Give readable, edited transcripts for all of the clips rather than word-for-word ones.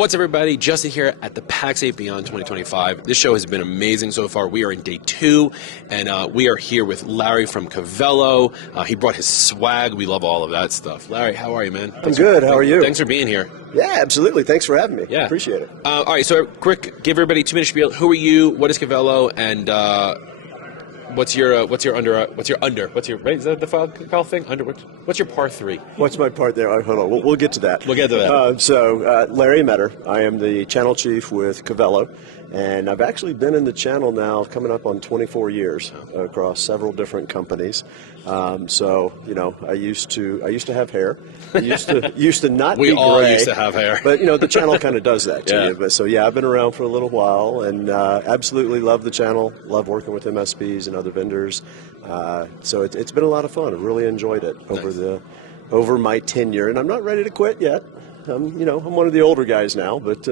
What's everybody? Justin here at the PAX 8 Beyond 2025. This show has been amazing so far. We are in day 2, and we are here with Larry from Cavelo. He brought his swag. We love all of that stuff. Larry, how are you, man? I'm good. How are you? Thanks for being here. Yeah, absolutely. Thanks for having me. Yeah. Appreciate it. All right, so quick, give everybody a 2-minute spiel. Who are you? What is Cavelo? And what's your right? Is that the golf thing? What's your par 3? What's my part there? Hold on. We'll get to that. We'll get to that. Larry Meador. I am the channel chief with Cavelo, and I've actually been in the channel now coming up on 24 years across several different companies. I used to have hair. I used to not be We all gray, used to have hair. But the channel kind of does that to Yeah. you. But I've been around for a little while, and absolutely love the channel. Love working with MSPs and other vendors. It's been a lot of fun. I've really enjoyed it over my tenure, and I'm not ready to quit yet. I'm one of the older guys now, but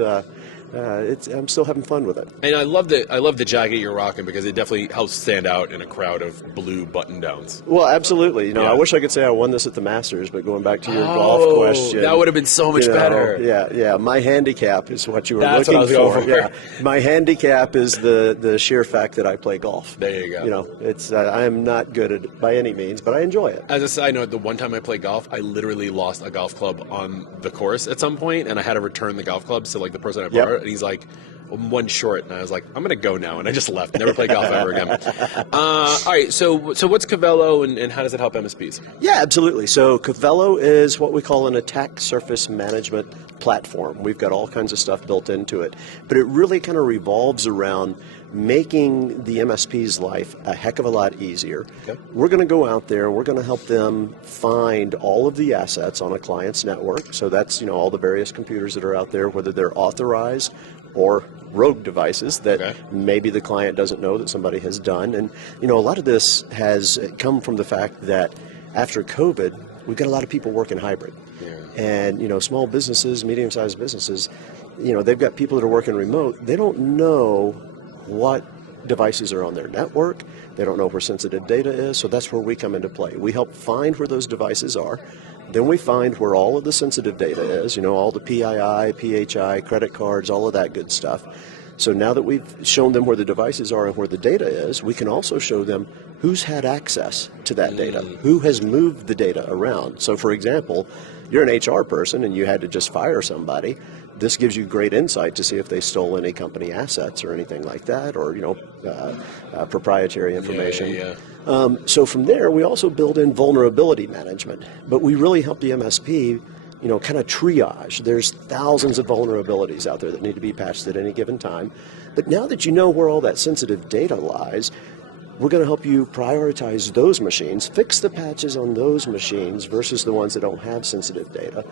I'm still having fun with it. And I love the jacket you're rocking because it definitely helps stand out in a crowd of blue button-downs. Well, absolutely. Yeah. I wish I could say I won this at the Masters, but going back to your golf question, that would have been so much better. Yeah. My handicap is what you were That's looking what I was for. going for. Yeah. My handicap is the sheer fact that I play golf. There you go. It's I am not good at it by any means, but I enjoy it. As a side note, the one time I played golf, I literally lost a golf club on the course at some point, and I had to return the golf clubs to the person I borrowed, and he's like, I'm one short, and I was like, I'm going to go now, and I just left. Never played golf ever again. All right, so what's Cavelo, and how does it help MSPs? Yeah, absolutely. So Cavelo is what we call an attack surface management platform. We've got all kinds of stuff built into it, but it really kind of revolves around making the MSP's life a heck of a lot easier. Okay. We're going to go out there and we're going to help them find all of the assets on a client's network. So that's all the various computers that are out there, whether they're authorized or rogue devices that maybe the client doesn't know that somebody has done. And a lot of this has come from the fact that after COVID, we've got a lot of people working hybrid. Yeah. And small businesses, medium-sized businesses, they've got people that are working remote. They don't know what devices are on their network. They don't know where sensitive data is, so that's where we come into play. We help find where those devices are. Then we find where all of the sensitive data is, all the PII, PHI, credit cards, all of that good stuff. So now that we've shown them where the devices are and where the data is, we can also show them who's had access to that data, who has moved the data around. So for example, you're an HR person and you had to just fire somebody. This gives you great insight to see if they stole any company assets or anything like that, or proprietary information. Yeah. So from there, we also build in vulnerability management, but we really help the MSP, kind of triage. There's thousands of vulnerabilities out there that need to be patched at any given time. But now that you know where all that sensitive data lies, we're going to help you prioritize those machines, fix the patches on those machines versus the ones that don't have sensitive data.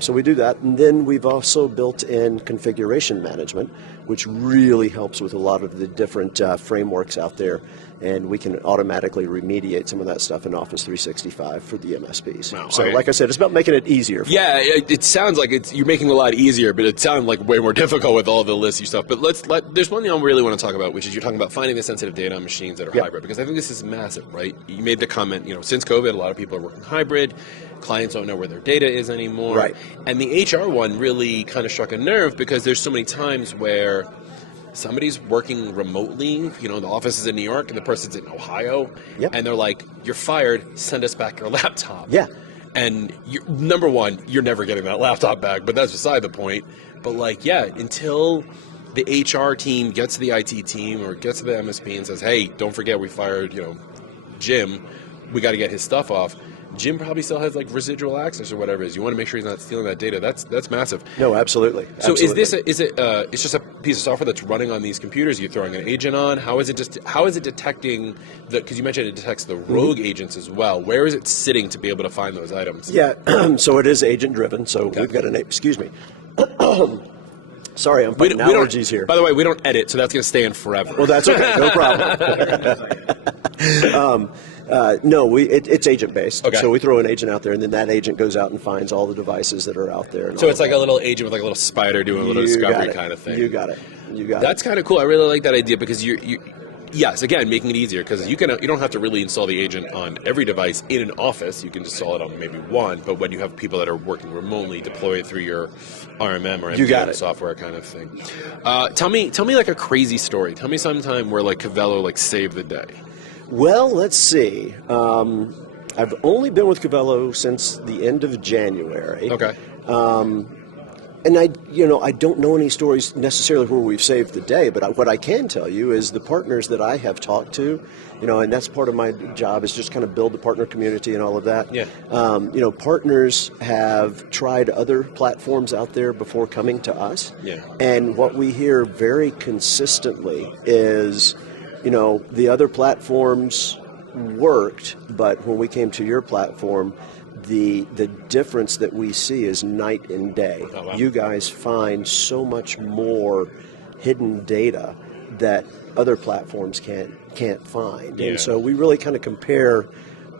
So we do that. And then we've also built in configuration management, which really helps with a lot of the different frameworks out there. And we can automatically remediate some of that stuff in Office 365 for the MSPs. Wow, so like I said, it's about making it easier. Yeah, it sounds like you're making it a lot easier, but it sounds like way more difficult with all the listy stuff. But there's one thing I really want to talk about, which is you're talking about finding the sensitive data on machines that are hybrid, because I think this is massive, right? You made the comment, since COVID, a lot of people are working hybrid. Clients don't know where their data is anymore. Right. And the HR one really kind of struck a nerve because there's so many times where somebody's working remotely, the office is in New York and the person's in Ohio, and they're like, you're fired, send us back your laptop. Yeah. And number one, you're never getting that laptop back, but that's beside the point. But until the HR team gets to the IT team or gets to the MSP and says, hey, don't forget we fired, Jim, we got to get his stuff off. Jim probably still has residual access or whatever it is. You want to make sure he's not stealing that data. That's massive. No, absolutely. So is it it's just a piece of software that's running on these computers? You're throwing an agent on. How is it detecting because you mentioned it detects the rogue agents as well. Where is it sitting to be able to find those items? Yeah, so it is agent driven. So we've got excuse me. Sorry, I'm fighting allergies here. By the way, we don't edit, so that's going to stay in forever. Well, that's okay. No problem. It's agent-based. Okay. So we throw an agent out there, and then that agent goes out and finds all the devices that are out there. So it's like a little agent with a little spider doing a little discovery kind of thing. You got it. That's kind of cool. I really like that idea because Yes, again, making it easier because you don't have to really install the agent on every device in an office. You can install it on maybe one, but when you have people that are working remotely, deploy it through your RMM or MDM software kind of thing. Tell me like a crazy story. Tell me sometime where like Cavelo like saved the day. Well, let's see. I've only been with Cavelo since the end of January. Okay. And I don't know any stories necessarily where we've saved the day, but what I can tell you is the partners that I have talked to, and that's part of my job is just kind of build the partner community and all of that. Yeah. Partners have tried other platforms out there before coming to us. Yeah. And what we hear very consistently is, the other platforms worked, but when we came to your platform, the difference that we see is night and day. Oh, wow. You guys find so much more hidden data that other platforms can't find. Yeah. And so we really kind of compare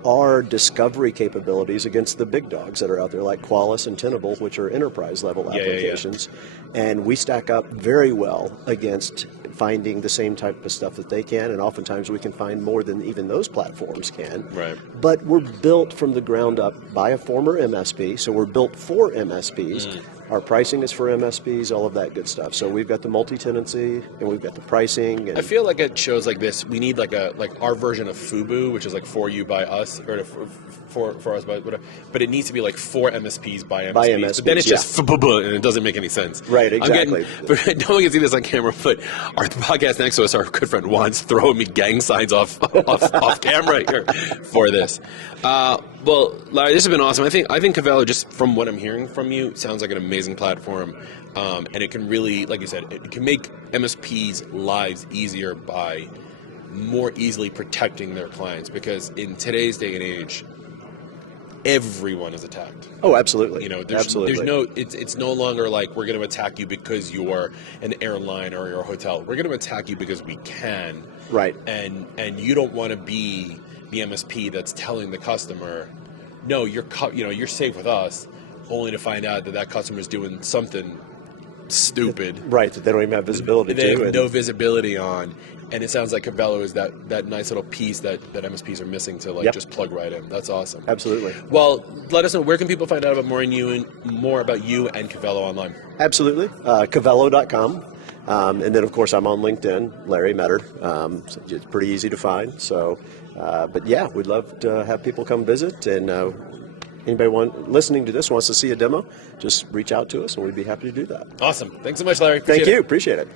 our discovery capabilities against the big dogs that are out there like Qualys and Tenable, which are enterprise level applications. And we stack up very well against finding the same type of stuff that they can, and oftentimes we can find more than even those platforms can. Right. But we're built from the ground up by a former MSP, so we're built for MSPs. Our pricing is for MSPs, all of that good stuff. So we've got the multi-tenancy, and we've got the pricing. And I feel like it shows like this. We need like our version of FUBU, which is like for you by us, or for us by whatever. But it needs to be like for MSPs by MSPs. By MSPs, but then it's just FUBU, and it doesn't make any sense. Right, exactly. But no one can see this on camera, but our podcast next to us, our good friend Juan's throwing me gang signs off camera here for this. Well, Larry, this has been awesome. I think Cavelo, just from what I'm hearing from you, sounds like an amazing platform, and it can really, like you said, it can make MSPs' lives easier by more easily protecting their clients, because in today's day and age, everyone is attacked. Oh, absolutely. There's no, it's no longer like we're going to attack you because you're an airline or you're a hotel. We're going to attack you because we can. Right. And you don't want to be the MSP that's telling the customer, no, you're safe with us, only to find out that customer is doing something stupid. Right, that they don't even have visibility They to. have no visibility on. And it sounds like Cavelo is that nice little piece that MSPs are missing to just plug right in. That's awesome. Absolutely. Well, let us know, where can people find out about more about you and Cavelo online? Absolutely. Cavelo.com. And then, of course, I'm on LinkedIn, Larry Meador. So it's pretty easy to find. So, but yeah, we'd love to have people come visit. And anybody listening to this wants to see a demo, just reach out to us, and we'd be happy to do that. Awesome. Thanks so much, Larry. Thank you. Appreciate it.